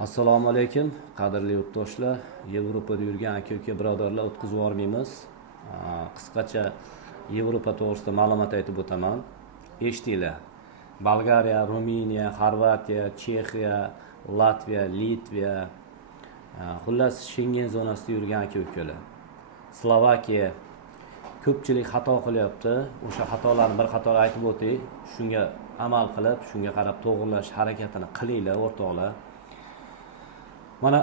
Assalomu alaykum, qadrli yurtdoshlar. Yevropada yurgan aka-uka birodarlar o'tkazib yormaymiz. Qisqacha Yevropa to'g'risida ma'lumot aytib o'taman. Eshitinglar. Bolgariya, Ruminiya, Xorvatiya, Chexiya, Latviya, Litva, xullas Schengen zonasida yurgan aka-ukalar. Slovakiya ko'pchilik xato qilyapti. O'sha xatolarni bir qator aytib o'tay. Shunga amal qilib, shunga qarab to'g'rilash harakatini qilinglar o'rtoqlar. Mana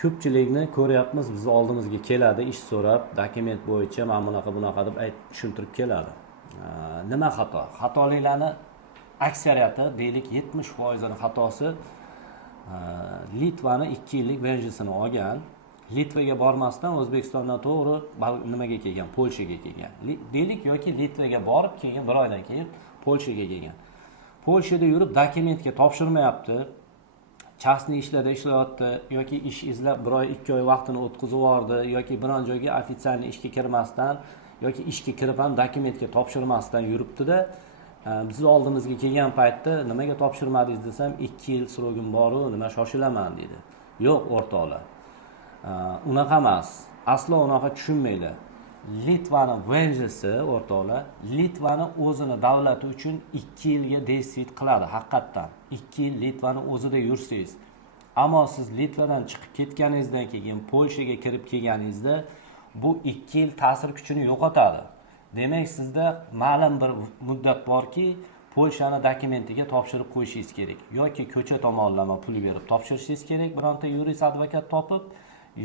ko'pchilikni ko'ryapmiz, biz oldimizga keladi, ish so'rab, dokument bo'yicha mana bunaqa deb tushuntirib keladi. Nima xato? Xatoliklarni aksariyati, deylik 70% ni xatosi Litvani 2 yillik vizasini olgan. Litvaga bormasdan O'zbekistondan to'g'ri nimaga kelgan? Polshaga kelgan. Deylik yoki Litvaga borib keyin bir oydan keyin Polshaga kelgan. Polshada yurib dokumentga topshirmayapti. Shaxsiy ishlarda ishlayapti yoki ish izlab 1 oy 2 oy vaqtini o'tkazib yordi yoki biron joyga ofitsialniy ishga kirmasdan yoki ishga kirib ham dokumentga topshirmasdan yuribdi-da, biz oldimizga kelgan paytda nimaga topshirmadingiz desam 2 yil srogim bor-u, nima shoshilaman dedi. Yo'q o'rtoqlar. Unaqa emas. Aslo unaqa tushunmaydi. Litvani vizasi o'rtoqlar, Litvani o'zini davlati uchun 2 yilga desid qiladi haqiqatdan. 2 yil Litvani o'zida yursiz. Ammo siz Litvadan chiqib ketganingizdan keyin Polshaga kirib kelganingizda bu 2 yil ta'sir kuchini yo'qotadi. Demak, sizda ma'lum bir muddat borki, Polshani dokumentiga topshirib qo'yishingiz kerak. Yoki ko'cha tomonlama pul berib topshirishingiz kerak, bironta yurist advokat topib,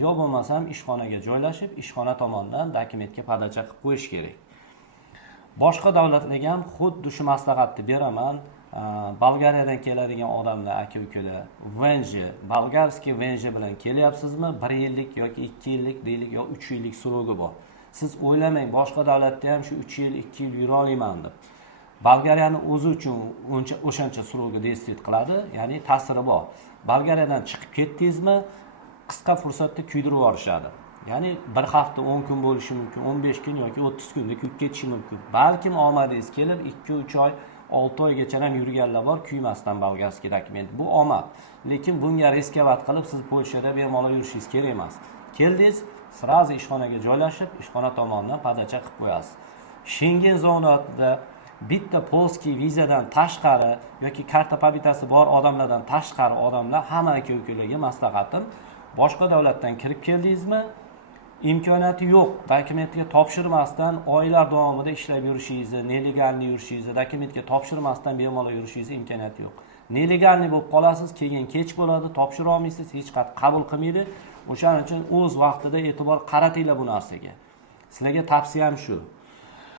yo bo'lmasam ishxonaga joylashib, ishxona tomonidan dokumentga podacha qilib qo'yish kerak. Boshqa davlatlarga ham xuddi shu maslahatni beraman. Bolgariyadan keladigan odamlar, aka-ukalar, venji, bolgarskiy venji bilan kelyapsizmi? 1 yillik yoki 2 yillik, deylik, yo 3 yillik srogi bor. Siz o'ylamang, boshqa davlatda ham shu 3 yil, 2 yil yura olaman deb. Bolgariyani o'zi uchun o'shancha srogi desid qiladi, ya'ni ta'siri bor. Bolgariyadan chiqib ketdingizmi, qisqa fursatda kuydirib yuborishadi. Ya'ni bir hafta 10 kun bo'lishi mumkin, 15 kun yoki 30 kunda kuyib ketishi mumkin. Balkim omadingiz kelib 2-3 oy, 6 oygacha ham yurganlar bor kuymasdan bolgarskiy dokument. Bu omad. Lekin bunga riskovat qilib siz Polshada bemalol yurishingiz kerak emas. Keldingiz, srazi ishxonaga joylashib, ishxona tomonidan podacha qilib qo'yasiz. Schengen zonasida bitta polskiy vizadan tashqari yoki karta pobitasi bor odamlardan tashqari odamlar hamma aka-ukalarga maslahatim, boshqa davlatdan kirib keldingizmi, imkoniyati yo'q. Dokumentga topshirmasdan oylar davomida ishlab yurishingizni, nelegalni yurishingizni, dokumentga topshirmasdan bemalol yurishingizni imkoniyati yo'q. Nelegalni bo'lib qolasiz, keyin kech bo'ladi, topshira olmaysiz, hech qat qabul qilmaydi. O'shaning uchun o'z vaqtida e'tibor qaratinglar bu narsaga. Sizlarga tavsiyam shu.